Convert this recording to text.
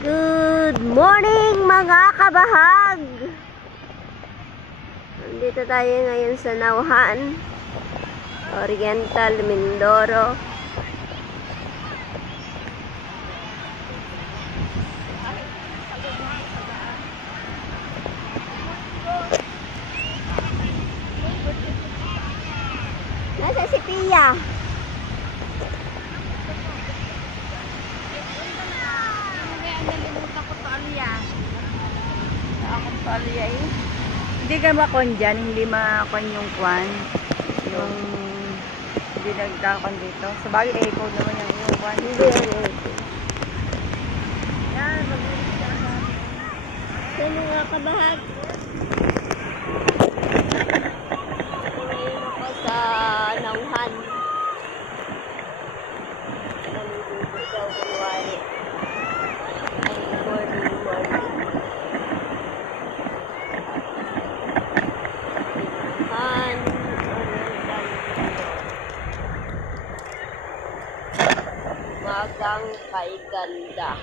Good morning mga kabahag! Nandito tayo ngayon sa Nauhan, Oriental, Mindoro. Nasa si Pia. Akong palya eh. Hindi ka makon dyan, hindi makon yung kwan. Yung hindi nagkakon dito. Sa bagay, ikaw naman yung kwan. Hindi yan. Yan, mabilis ka na. So mga kabahag, ngayon ako sa Nauhan. Naliligo daw kunwari. Ay, morning. Nauhan, Oriental. Magang kay ganda.